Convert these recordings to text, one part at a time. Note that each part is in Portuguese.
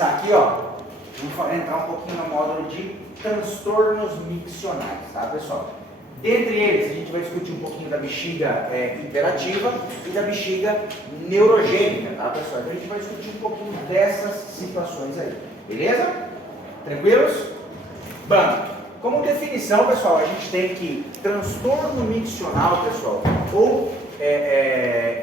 começar aqui, ó, vamos entrar um pouquinho no módulo de transtornos miccionais, tá, pessoal? Dentre eles, a gente vai discutir um pouquinho da bexiga hiperativa e da bexiga neurogênica, tá, pessoal? Então a gente vai discutir um pouquinho dessas situações aí, beleza? Tranquilos? Bom, como definição, pessoal, a gente tem que transtorno miccional, pessoal, ou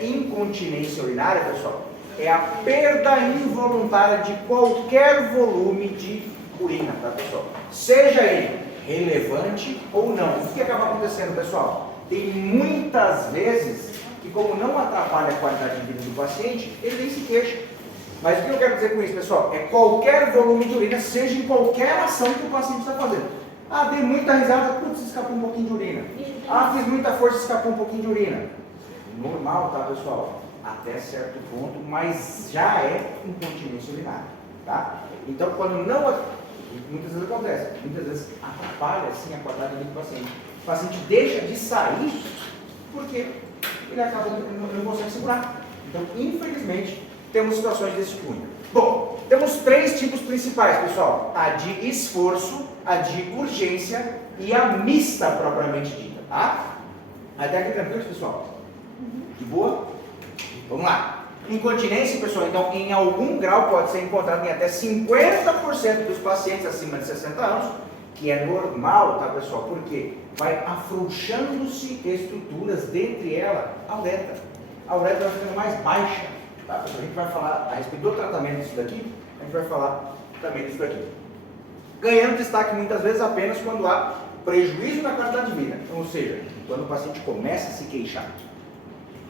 incontinência urinária, pessoal, é a perda involuntária de qualquer volume de urina, tá, pessoal? Seja ele relevante ou não. O que acaba acontecendo, pessoal? Tem muitas vezes que, como não atrapalha a qualidade de vida do paciente, ele nem se queixa. Mas o que eu quero dizer com isso, pessoal? É qualquer volume de urina, seja em qualquer ação que o paciente está fazendo. Ah, dei muita risada, putz, escapou um pouquinho de urina. Ah, fiz muita força, escapou um pouquinho de urina. Normal, tá, pessoal? Até certo ponto, mas já é incontinência urinária, tá? Então, quando não... Muitas vezes acontece, muitas vezes atrapalha, assim, a qualidade de vida do paciente. O paciente deixa de sair porque ele acaba, não consegue segurar. Então, infelizmente, temos situações desse cunho. Bom, temos três tipos principais, pessoal. A de esforço, a de urgência e a mista propriamente dita, tá? Até aqui tranquilo, pessoal? De boa? Vamos lá. Incontinência, pessoal, então, em algum grau pode ser encontrado em até 50% dos pacientes acima de 60 anos, que é normal, tá, pessoal? Porque vai afrouxando-se estruturas, dentre elas a uretra. A uretra vai ficando mais baixa, tá, pessoal? A gente vai falar a respeito do tratamento disso daqui, a gente vai falar também disso daqui. Ganhando destaque muitas vezes apenas quando há prejuízo na qualidade de vida, ou seja, quando o paciente começa a se queixar.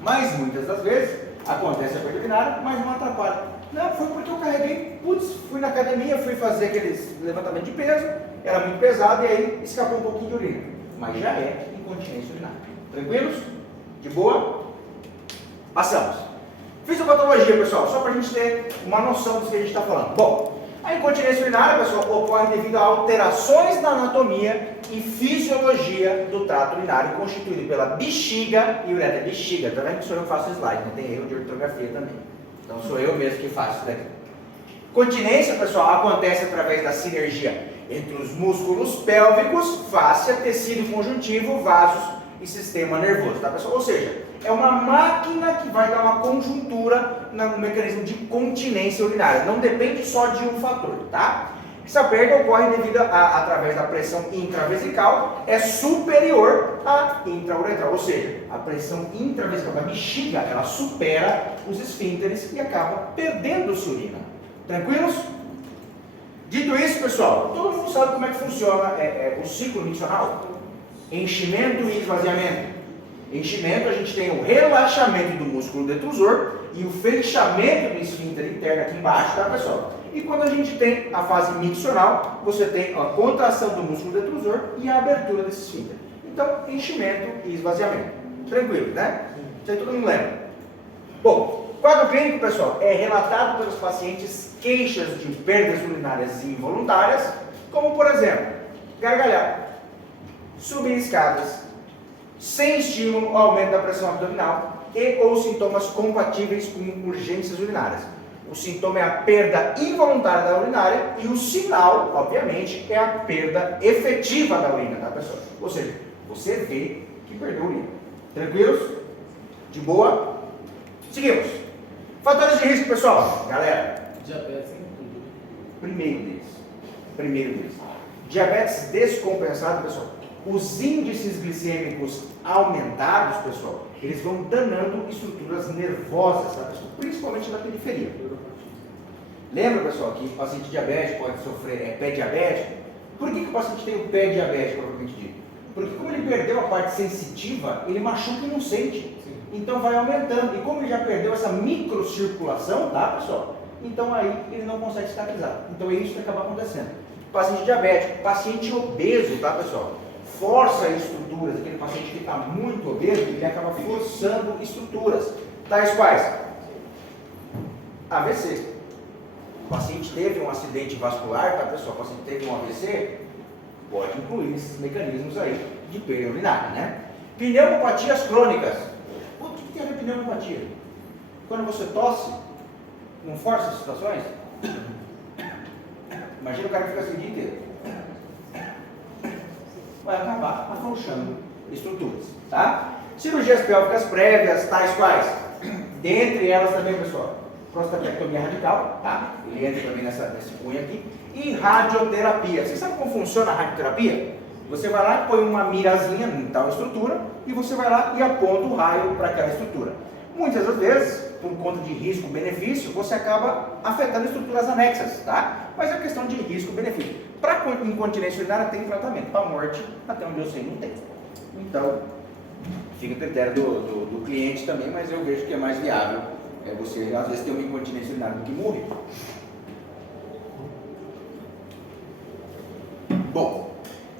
Mas muitas das vezes acontece a perda urinária, mas não atrapalha. Não, foi porque eu carreguei, putz, fui na academia, fui fazer aqueles levantamento de peso, era muito pesado e aí escapou um pouquinho de urina. Mas já é incontinência urinária. Tranquilos? De boa? Passamos. Fisiopatologia, pessoal, só para a gente ter uma noção do que a gente está falando. Bom, a incontinência urinária, pessoal, ocorre devido a alterações na anatomia e fisiologia do trato urinário, constituído pela bexiga e uretra. Bexiga, tá vendo que sou eu que faço slide, né? Tem erro de ortografia também. Então sou eu mesmo que faço isso daqui. Continência, pessoal, acontece através da sinergia entre os músculos pélvicos, fáscia, tecido conjuntivo, vasos e sistema nervoso, tá, pessoal? Ou seja, é uma máquina que vai dar uma conjuntura no mecanismo de continência urinária. Não depende só de um fator, tá? Essa perda ocorre devido através da pressão intravesical, é superior à intrauretral, ou seja, a pressão intravesical da bexiga, ela supera os esfínteres e acaba perdendo-se urina. Tranquilos? Dito isso, pessoal, todo mundo sabe como é que funciona o ciclo miccional? Enchimento e esvaziamento. Enchimento, a gente tem o relaxamento do músculo detrusor e o fechamento do esfíncter interno aqui embaixo, tá, pessoal? E quando a gente tem a fase miccional, você tem a contração do músculo detrusor e a abertura desse esfíncter. Então, enchimento e esvaziamento. Tranquilo, né? Isso aí todo mundo lembra. Bom, quadro clínico, pessoal, é relatado pelos pacientes queixas de perdas urinárias involuntárias, como, por exemplo, gargalhar, subir escadas, sem estímulo ao aumento da pressão abdominal e ou sintomas compatíveis com urgências urinárias. O sintoma é a perda involuntária da urinária e o sinal, obviamente, é a perda efetiva da urina, tá, pessoal? Ou seja, você vê que perdeu a urina. Tranquilos? De boa? Seguimos. Fatores de risco, pessoal. Galera. Diabetes. Primeiro deles. Diabetes descompensado, pessoal. Os índices glicêmicos aumentados, pessoal, eles vão danando estruturas nervosas, tá, pessoal? Principalmente na periferia. Lembra, pessoal, que o paciente diabético pode sofrer pé diabético? Por que o paciente tem o pé diabético, propriamente dito? Porque como ele perdeu a parte sensitiva, ele machuca e não sente. Então vai aumentando. E como ele já perdeu essa microcirculação, tá, pessoal? Então aí ele não consegue cicatrizar. Então é isso que acaba acontecendo. Paciente diabético, paciente obeso, tá, pessoal? Força estruturas, aquele paciente que está muito obeso, ele acaba forçando estruturas. Tais quais? AVC. O paciente teve um acidente vascular, tá, pessoal? O paciente teve um AVC, pode incluir esses mecanismos aí de perda urinária, né? Pneumopatias crônicas. O que tem a ver pneumopatia? Quando você tosse, não força as situações? Imagina o cara que fica assim o dia inteiro. Vai acabar afrouxando estruturas, tá? Cirurgias pélvicas prévias, tais quais? Dentre elas também, pessoal, prostatectomia radical, tá? Ele entra também nesse cunho aqui. E radioterapia. Você sabe como funciona a radioterapia? Você vai lá e põe uma mirazinha em tal estrutura e você vai lá e aponta o raio para aquela estrutura. Muitas das vezes, por conta de risco-benefício, você acaba afetando estruturas anexas, tá? Mas é questão de risco-benefício. Para incontinência urinária tem tratamento, para morte, até onde eu sei, não tem. Então, fica a critério do cliente também, mas eu vejo que é mais viável você, às vezes, ter uma incontinência urinária do que morrer. Bom,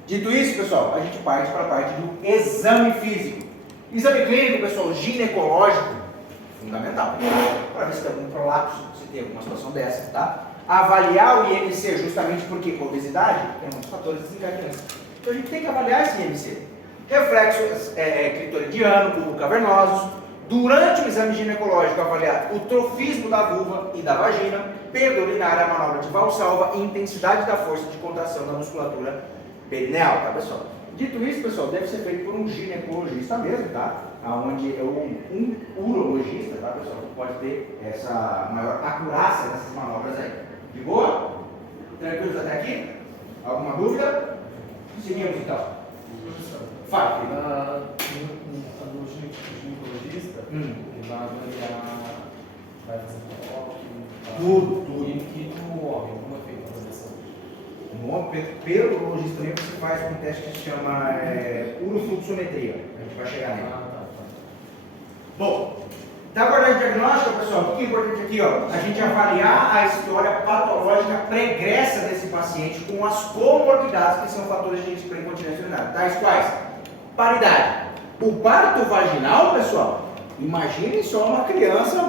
dito isso, pessoal, a gente parte para a parte do exame físico. Exame clínico, pessoal, ginecológico, fundamental. Para ver se tem algum prolapso, se tem alguma situação dessa, tá? Avaliar o IMC, justamente porque obesidade é um dos fatores desencadeantes. Então a gente tem que avaliar esse IMC. Reflexos clitoridiano, público-cavernosos. Durante o exame ginecológico, avaliar o trofismo da vulva e da vagina, perda urinária, a manobra de Valsalva e intensidade da força de contração da musculatura perineal, tá, pessoal? Dito isso, pessoal, deve ser feito por um ginecologista mesmo, tá? Onde é um urologista, tá, pessoal? Pode ter essa maior acurácia dessas manobras aí. De boa? Tranquilos até aqui? Alguma dúvida? Seguimos então. Fala, no ginecologista, ele vai avaliar, vai fazer toque, tudo. E no homem, como é feito a avaliação? Pelo urologista também você faz um teste que se chama urofluxometria. A gente vai chegar nele. Bom, da abordagem diagnóstica, pessoal, o que é importante aqui, ó, a gente avaliar a história patológica pregressa desse paciente com as comorbidades que são fatores de risco para incontinência urinária. Tais quais? Paridade. O parto vaginal, pessoal, imaginem só uma criança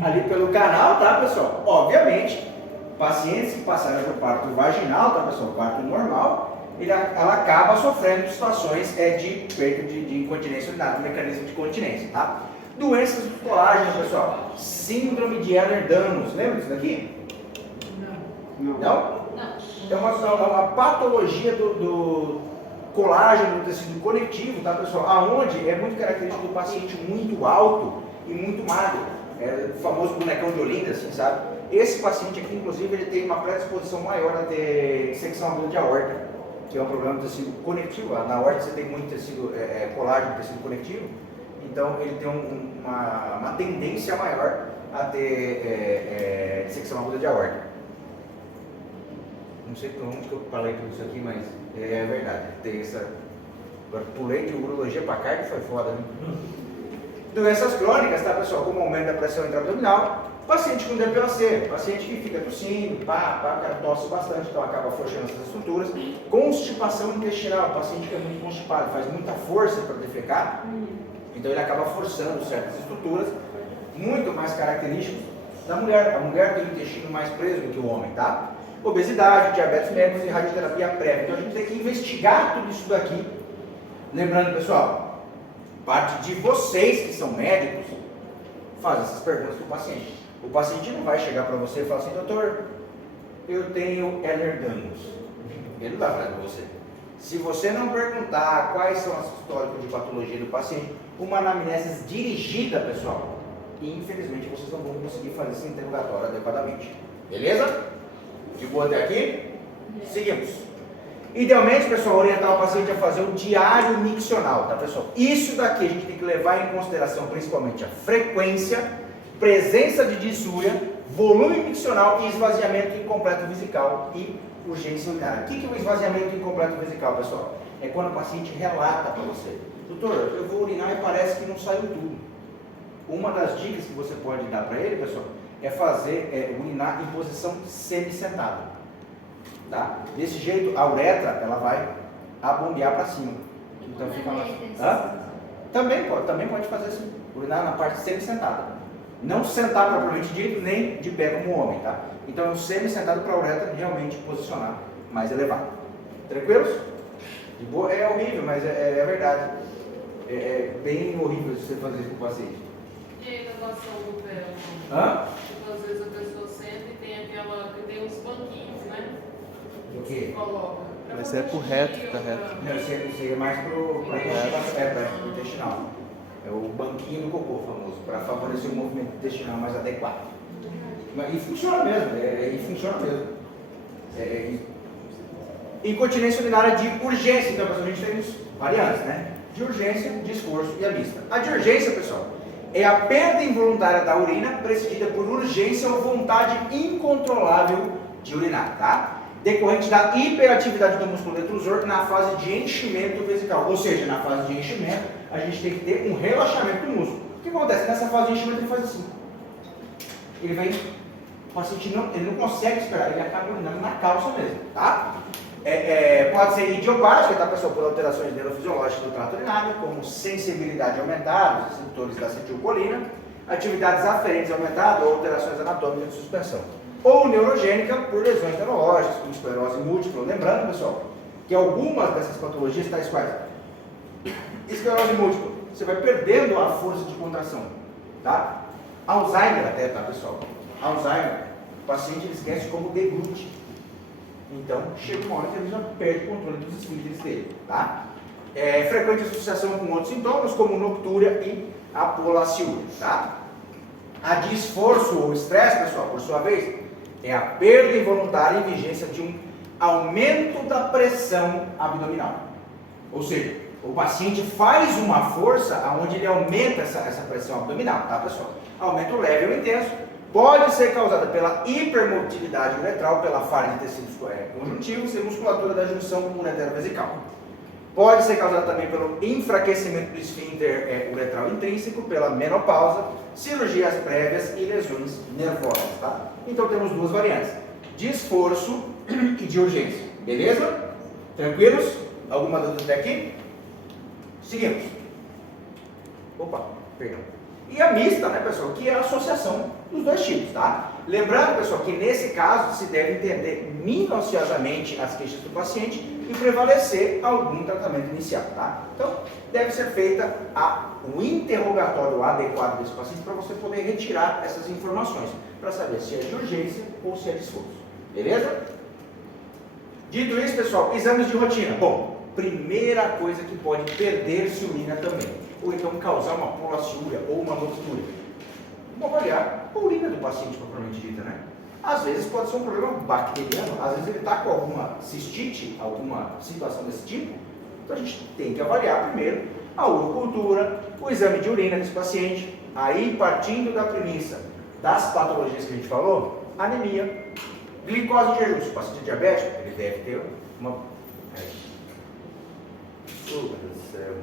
ali pelo canal, tá, pessoal? Obviamente, pacientes que passaram por parto vaginal, tá, pessoal? Parto normal, ela acaba sofrendo situações de perda de incontinência urinária, mecanismo de continência, tá? Doenças do colágeno, pessoal. Síndrome de Ehlers-Danlos. Lembra disso daqui? Não. Não? É uma patologia do colágeno do tecido conectivo, tá, pessoal? Aonde é muito característico do paciente muito alto e muito magro. É o famoso bonecão de Olinda, assim, sabe? Esse paciente aqui, inclusive, ele tem uma predisposição maior a ter dissecção aguda de aorta, que é um problema do tecido conectivo. Na aorta você tem muito tecido, colágeno do tecido conectivo, então ele tem uma tendência maior a ter dissecção aguda de aorta. Não sei por onde que eu falei tudo isso aqui, mas é verdade. Tem essa. Agora pulei de urologia para cardio, foi foda, né? Doenças crônicas, tá, pessoal? Como aumento da pressão intraabdominal. Paciente com DPOC, paciente que fica tossindo, o cara tosse bastante, então acaba afrouxando essas estruturas. Constipação intestinal, paciente que é muito constipado, faz muita força para defecar, então ele acaba forçando certas estruturas, muito mais característicos da mulher. A mulher tem o intestino mais preso do que o homem, tá? Obesidade, diabetes mellitus e radioterapia prévia. Então a gente tem que investigar tudo isso daqui. Lembrando, pessoal, parte de vocês que são médicos, faz essas perguntas para o paciente. O paciente não vai chegar para você e falar assim, doutor, eu tenho Ehlers-Danlos. Ele não vai falar para você. Se você não perguntar quais são as históricos de patologia do paciente, uma anamnese dirigida, pessoal, e infelizmente vocês não vão conseguir fazer esse interrogatório adequadamente. Beleza? De boa até aqui? Seguimos. Idealmente, pessoal, orientar o paciente a fazer o diário miccional, tá, pessoal? Isso daqui a gente tem que levar em consideração principalmente a frequência, presença de disúria, volume miccional e esvaziamento incompleto vesical e urgência urinária. O que é o esvaziamento incompleto vesical, pessoal? É quando o paciente relata para você, doutor, eu vou urinar e parece que não saiu tudo. Uma das dicas que você pode dar para ele, pessoal, é fazer urinar em posição semi-sentada. Tá? Desse jeito, a uretra ela vai abombear para cima. Então fica lá. Também pode fazer assim, urinar na parte semi-sentada. Não sentar propriamente dito, nem de pé como homem, tá? Então é um semi-sentado para a uretra realmente posicionar mais elevado. Tranquilos? De boa? É horrível, mas é verdade. É bem horrível você fazer isso com o paciente. E a elevação do pé? Hã? Tipo, às vezes a pessoa senta e tem aquela, que tem uns banquinhos, né? quê? Mas é pro reto, tá reto. Não, isso é mais pro intestinal. É o banquinho do cocô famoso, para favorecer o movimento intestinal mais adequado. E funciona mesmo, e funciona mesmo. Incontinência urinária de urgência, então pessoal, a gente tem variantes, né? De urgência, de esforço e a mista. A de urgência, pessoal, é a perda involuntária da urina precedida por urgência ou vontade incontrolável de urinar, tá? Decorrente da hiperatividade do músculo detrusor na fase de enchimento vesical. Ou seja, na fase de enchimento, a gente tem que ter um relaxamento do músculo. O que acontece? Nessa fase de enchimento, ele faz assim. Ele vem, o paciente ele não consegue esperar, ele acaba urinando na calça mesmo, tá? Pode ser idiopática, tá, pessoal, por alterações neurofisiológicas do trato urinário, como sensibilidade aumentada, os receptores da acetilcolina, atividades aferentes aumentadas ou alterações anatômicas de suspensão. Ou neurogênica, por lesões neurológicas, como esclerose múltipla. Lembrando, pessoal, que algumas dessas patologias, tais quais esclerose múltipla, você vai perdendo a força de contração, tá? Alzheimer até, tá, pessoal? Alzheimer, o paciente ele esquece como deglute. Então, chega uma hora que ele já perde o controle dos esfíncteres dele, tá? Frequente associação com outros sintomas, como noctúria e apolaciúria, tá? A de esforço ou estresse, pessoal, por sua vez, é a perda involuntária em vigência de um aumento da pressão abdominal. Ou seja, o paciente faz uma força onde ele aumenta essa pressão abdominal, tá, pessoal? Aumento leve ou intenso. Pode ser causada pela hipermotilidade uretral, pela falha de tecidos conjuntivos e musculatura da junção uretero-vesical. Pode ser causada também pelo enfraquecimento do esfíncter uretral intrínseco, pela menopausa, cirurgias prévias e lesões nervosas, tá? Então temos duas variantes, de esforço e de urgência, beleza? Tranquilos? Alguma dúvida até aqui? Seguimos. Opa, perdão. E a mista, né, pessoal, que é a associação dos dois tipos, tá? Lembrando, pessoal, que nesse caso se deve entender minuciosamente as queixas do paciente e prevalecer algum tratamento inicial, tá? Então, deve ser feita o interrogatório adequado desse paciente para você poder retirar essas informações, para saber se é de urgência ou se é de esforço, beleza? Dito isso, pessoal, exames de rotina. Bom, primeira coisa que pode perder-se urina também, ou então causar uma polaciúria ou uma noctúria. Vamos avaliar a urina do paciente propriamente dita, né? Às vezes pode ser um problema bacteriano, às vezes ele está com alguma cistite, alguma situação desse tipo. Então a gente tem que avaliar primeiro a urocultura, o exame de urina desse paciente. Aí, partindo da premissa das patologias que a gente falou, anemia, glicose em jejum. Se o paciente é diabético, ele deve ter uma... Oh, meu Deus do céu.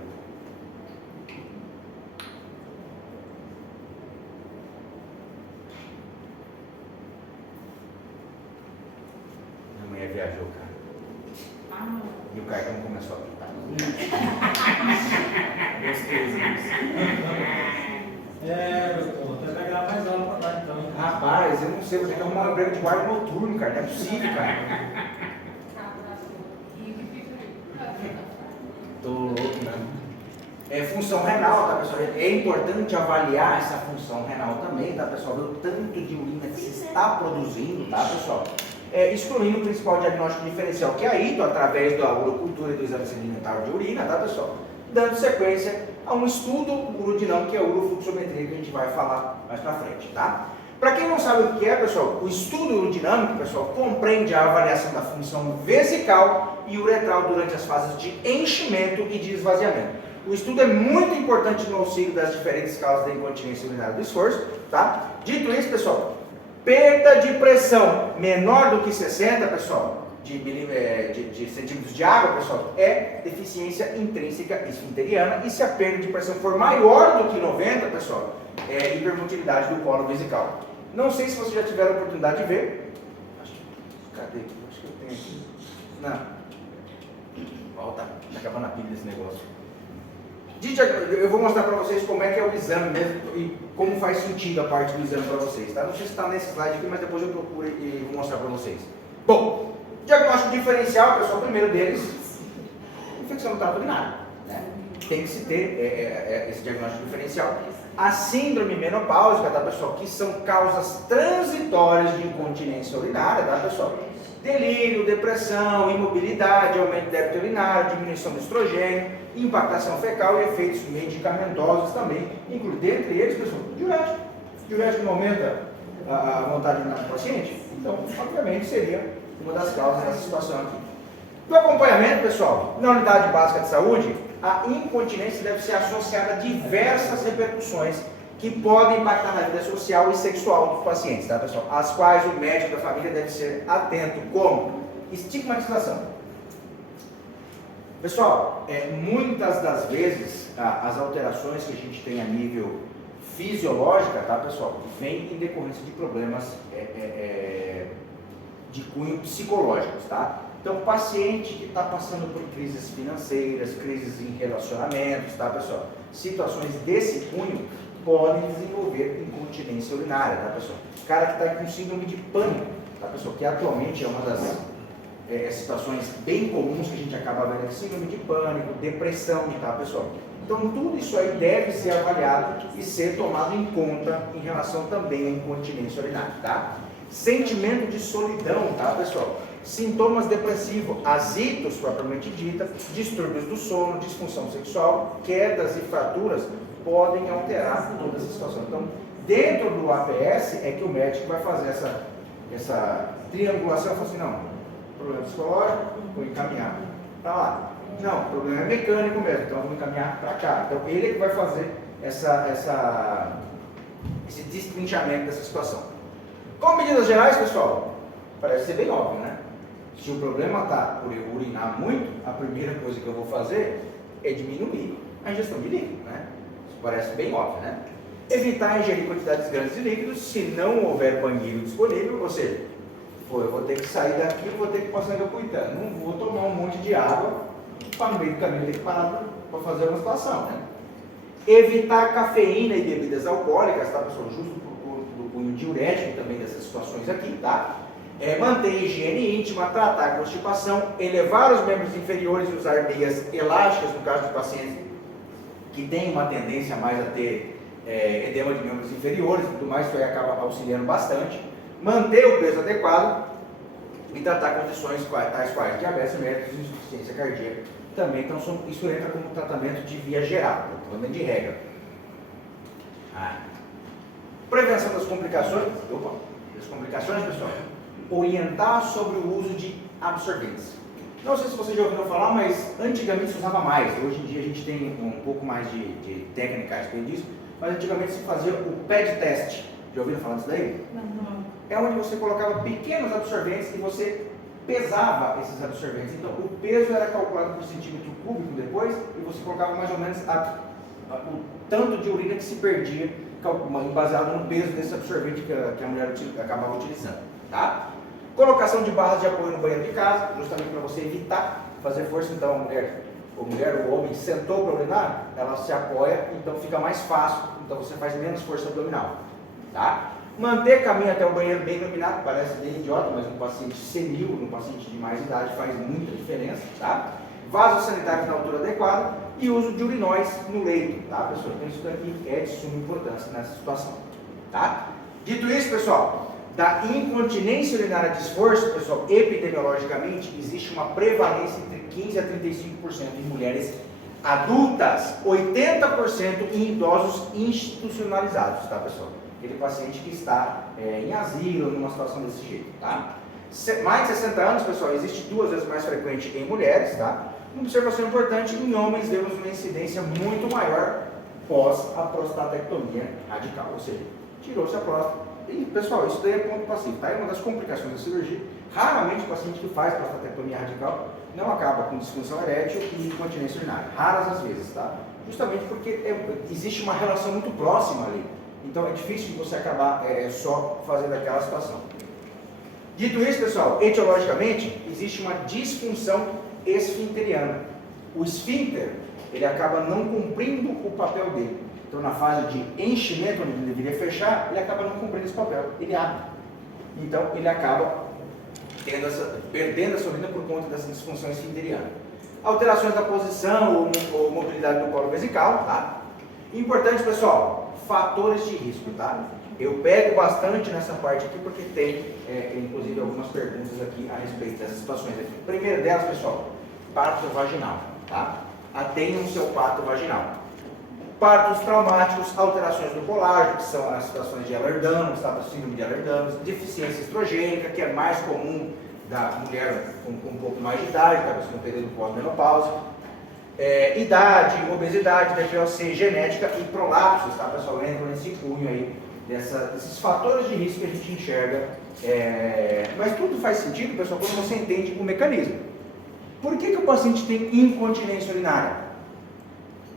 Minha mulher viajou, cara. E o cartão começou a pintar. Até pegar mais aula pra dar então. Rapaz, eu não sei, vou ter que arrumar um emprego de guarda noturno, cara. Não é possível, cara. Tô louco, né? Função renal, tá, pessoal? É importante avaliar essa função renal também, tá, pessoal? Ver o tanto de urina que se está produzindo, tá, pessoal? Excluindo o principal diagnóstico diferencial, que é a ITO, através da urocultura e do exame sedimentar de urina, tá, pessoal? Dando sequência a um estudo urodinâmico, que é a urofluxometria, que a gente vai falar mais pra frente, tá? Para quem não sabe o que é, pessoal, o estudo urodinâmico, pessoal, compreende a avaliação da função vesical e uretral durante as fases de enchimento e de esvaziamento. O estudo é muito importante no auxílio das diferentes causas da incontinência urinária do esforço, tá? Dito isso, pessoal, perda de pressão menor do que 60, pessoal, de centímetros de água, pessoal, é deficiência intrínseca esfinteriana, e se a perda de pressão for maior do que 90, pessoal, é hipermotilidade do colo vesical. Não sei se vocês já tiveram a oportunidade de ver. Cadê? Acho que eu tenho aqui. Não. Volta. Tá acabando a pilha desse negócio. Eu vou mostrar para vocês como é que é o exame mesmo e como faz sentido a parte do exame para vocês, tá? Não sei se está nesse slide aqui, mas depois eu procuro e vou mostrar para vocês. Bom, diagnóstico diferencial, pessoal, o primeiro deles, infecção do trato urinário, né? Tem que se ter esse diagnóstico diferencial. A síndrome menopáusica, tá, pessoal? Que são causas transitórias de incontinência urinária, tá, pessoal? Delírio, depressão, imobilidade, aumento do débito urinário, diminuição do estrogênio, impactação fecal e efeitos medicamentosos também, incluindo dentre eles, pessoal, diurético. Diurético não aumenta a vontade urinária do paciente? Então, obviamente, seria uma das causas dessa situação aqui. Do acompanhamento, pessoal, na unidade básica de saúde, a incontinência deve ser associada a diversas repercussões que podem impactar na vida social e sexual dos pacientes, tá, pessoal? As quais o médico da família deve ser atento, como estigmatização. Pessoal, muitas das vezes as alterações que a gente tem a nível fisiológico, tá, pessoal, vem em decorrência de problemas de cunho psicológicos, tá? Então, paciente que está passando por crises financeiras, crises em relacionamentos, tá, pessoal? Situações desse cunho podem desenvolver incontinência urinária, tá, pessoal? O cara que está com síndrome de pânico, tá, pessoal? Que atualmente é uma das situações bem comuns que a gente acaba vendo, síndrome de pânico, depressão, tá, pessoal? Então, tudo isso aí deve ser avaliado e ser tomado em conta em relação também à incontinência urinária, tá? Sentimento de solidão, tá, pessoal? Sintomas depressivos, asitos propriamente dita, distúrbios do sono, disfunção sexual, quedas e fraturas podem alterar toda essa situação. Então, dentro do APS é que o médico vai fazer essa triangulação, fala assim, não, problema psicológico, vou encaminhar para lá. Não, o problema é mecânico mesmo, então vou encaminhar para cá. Então, ele é que vai fazer esse destrinchamento dessa situação. Como medidas gerais, pessoal, parece ser bem óbvio, né? Se o problema está por eu urinar muito, a primeira coisa que eu vou fazer é diminuir a ingestão de líquido, né? Isso parece bem óbvio, né? Evitar ingerir quantidades grandes de líquidos se não houver banheiro disponível, ou seja, eu vou ter que sair daqui, vou ter que passar em Cambuitã, não vou tomar um monte de água para no meio do caminho ter que parar para fazer uma situação, né? Evitar cafeína e bebidas alcoólicas, tá, pessoal? Justo por conta do cunho diurético também dessas situações aqui, tá? Manter higiene íntima, tratar a constipação, elevar os membros inferiores e usar meias elásticas, no caso de pacientes que têm uma tendência mais a ter edema de membros inferiores e tudo mais, isso aí acaba auxiliando bastante. Manter o peso adequado e tratar condições tais quais diabetes mellitus e insuficiência cardíaca também. Então, isso entra como tratamento de via geral, tratamento de regra. Prevenção das complicações. Das complicações, pessoal. Orientar sobre o uso de absorventes. Não sei se vocês já ouviram falar, mas antigamente se usava mais. Hoje em dia a gente tem um pouco mais de técnica a respeito disso, mas antigamente se fazia o pad test. Já ouviram falar disso daí? Não. É onde você colocava pequenos absorventes e você pesava esses absorventes. Então o peso era calculado por centímetro cúbico depois e você colocava mais ou menos o tanto de urina que se perdia baseado no peso desse absorvente que a mulher acabava utilizando, tá? Colocação de barras de apoio no banheiro de casa, justamente para você evitar fazer força. Então a mulher ou o homem sentou para urinar, ela se apoia, então fica mais fácil, então você faz menos força abdominal, tá? Manter caminho até o banheiro bem iluminado, parece bem idiota, mas no paciente senil, no paciente de mais idade faz muita diferença, tá? Vasos sanitários na altura adequada e uso de urinóis no leito, tá, pessoal? Então isso daqui é de suma importância nessa situação, tá? Dito isso, pessoal, da incontinência urinária de esforço, pessoal, epidemiologicamente existe uma prevalência entre 15 a 35% em mulheres adultas, 80% em idosos institucionalizados, tá, pessoal? Aquele paciente que está em asilo, numa situação desse jeito, tá? Mais de 60 anos, pessoal, existe 2 vezes mais frequente em mulheres, tá? Uma observação importante, em homens vemos uma incidência muito maior pós a prostatectomia radical, ou seja, tirou-se a próstata. E, pessoal, isso daí é ponto passivo, tá? É uma das complicações da cirurgia. Raramente o paciente que faz prostatectomia radical não acaba com disfunção erétil e incontinência urinária. Raras as vezes, tá? Justamente porque existe uma relação muito próxima ali. Então é difícil de você acabar só fazendo aquela situação. Dito isso, pessoal, etiologicamente existe uma disfunção esfinteriana. O esfíncter, ele acaba não cumprindo o papel dele. Então na fase de enchimento, onde ele deveria fechar, ele acaba não cumprindo esse papel, ele abre. Então ele acaba perdendo essa urina por conta dessa disfunção esfinteriana. Alterações da posição ou mobilidade do colo vesical, tá? Importante, pessoal, fatores de risco, tá? Eu pego bastante nessa parte aqui porque tem, inclusive, algumas perguntas aqui a respeito dessas situações aqui. Primeiro delas, pessoal, parto vaginal, tá? Atenham o seu parto vaginal. Partos traumáticos, alterações do colágeno, que são as situações de Ehlers-Danlos, tá? Síndrome de Ehlers-Danlos, deficiência estrogênica, que é mais comum da mulher com um pouco mais de idade, tá? No período pós-menopausa. Idade, obesidade, DPOC, genética e prolapsos, tá, pessoal? Entram nesse cunho aí desses fatores de risco que a gente enxerga. Mas tudo faz sentido, pessoal, quando você entende o mecanismo. Por que o paciente tem incontinência urinária?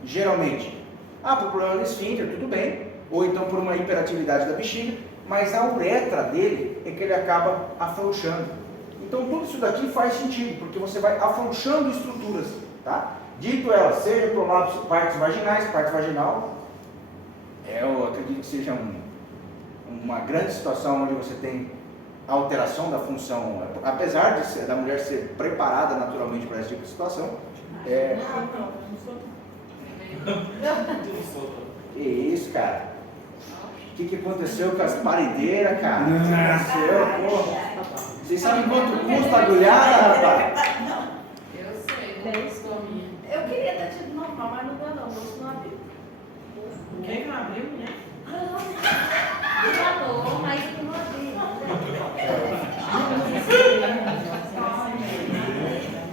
Geralmente, por problema do esfíncter, tudo bem, ou então por uma hiperatividade da bexiga, mas a uretra dele é que ele acaba afrouxando. Então tudo isso daqui faz sentido, porque você vai afrouxando estruturas, tá? Dito ela, seja prolapso, partes vaginais, parte vaginal, eu acredito que seja uma grande situação onde você tem alteração da função, apesar da mulher ser preparada naturalmente para esse tipo de situação. Que isso, cara? O que aconteceu com as paredeiras, cara? O que aconteceu, pô? Vocês sabem quanto custa a agulhada, rapaz? Eu sei, eu queria ter tido normal, mas não deu não, o moço não abriu. Quem não abriu, né? Falou, mas não abriu.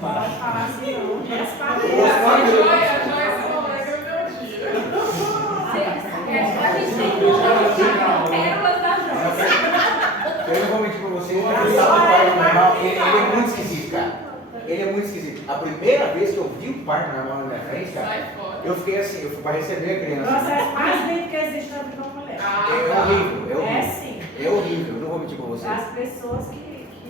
Pode falar assim, não. A Joia, colega, meu dia. A gente tem que colocar pérolas da Joia. Eu não vou mentir pra vocês, o parto normal, ele é muito esquisito, cara. Ele é muito esquisito. A primeira vez que eu vi o parto normal na minha frente, cara, Sai fora. eu fiquei assim, eu fui pra receber a criança. O processo mais lindo que existe na vida da mulher. É horrível, é horrível. Sim. É horrível, eu não vou mentir pra vocês. As pessoas que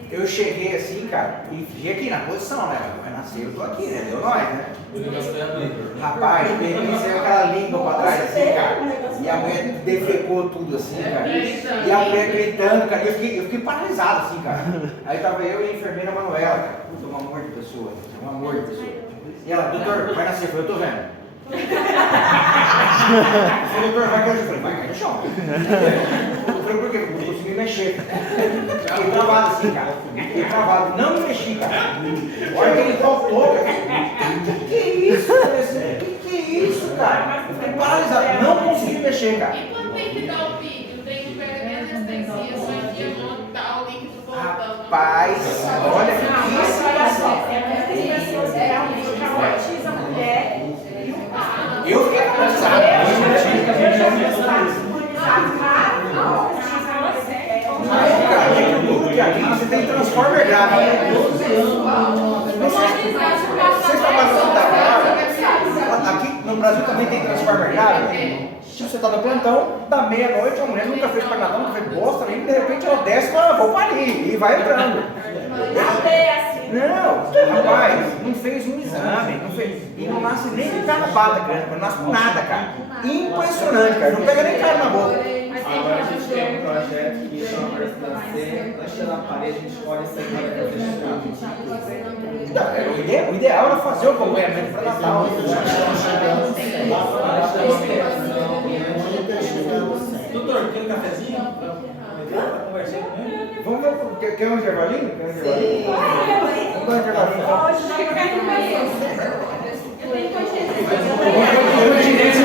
Eu cheguei assim, cara, e vi aqui na posição, né? Vai nascer, eu tô aqui, né? Deu nós, né? O negócio foi abrindo. Rapaz, de repente saiu aquela língua pra trás assim, cara. E a mulher defecou tudo assim, cara. E a mulher gritando, cara. Eu fiquei paralisado assim, cara. Aí tava eu e a enfermeira Manuela, cara. Puta, um amor de pessoa. Um amor de pessoa. E ela, doutor, vai nascer. Eu falei, eu tô vendo. Eu falei, doutor, vai cair. Eu falei, vai cair no chão. Eu falei, por quê? Porque eu não consegui mexer. Fiquei travado assim, cara. Fiquei travado. Não me mexi, cara. A hora que ele voltou, cara. Que é isso? Que é isso, cara? Eu fiquei paralisado. Não consegui mexer, cara. E quando tem que dar o vídeo, tem que pegar minha anestesia, só que montar o link do botão. Rapaz, olha que situação. tem pessoas que realmente traumatizam a mulher e o pai. Eu fiquei paralisado. Eu já vi os pais humanizados lá, Aí, cara, tudo que aqui você tem transformer gráfico. Vocês trabalham no Santa Clara? Aqui no Brasil também tem transformer gráfico? Tipo, você tá no plantão, da meia-noite, a mulher nunca fez pré-natal, nunca fez bosta, nem de repente ela desce e fala, vou parir, e vai entrando. Não, rapaz, não fez um exame, não fez, e não nasce nem de carrapada, cara, não nasce com nada, cara. Impressionante, cara, não pega nem cara na boca. Agora a gente tem um projeto que chama Parece antes dela parir, a gente escolhe essa para O ideal era fazer o acompanhamento para Natal. Doutor, quer um cafezinho? Tá conversando com ele? Vamos ver, quer um intervalinho? Vamos dar um intervalinho. Hoje não é Eu tirei esse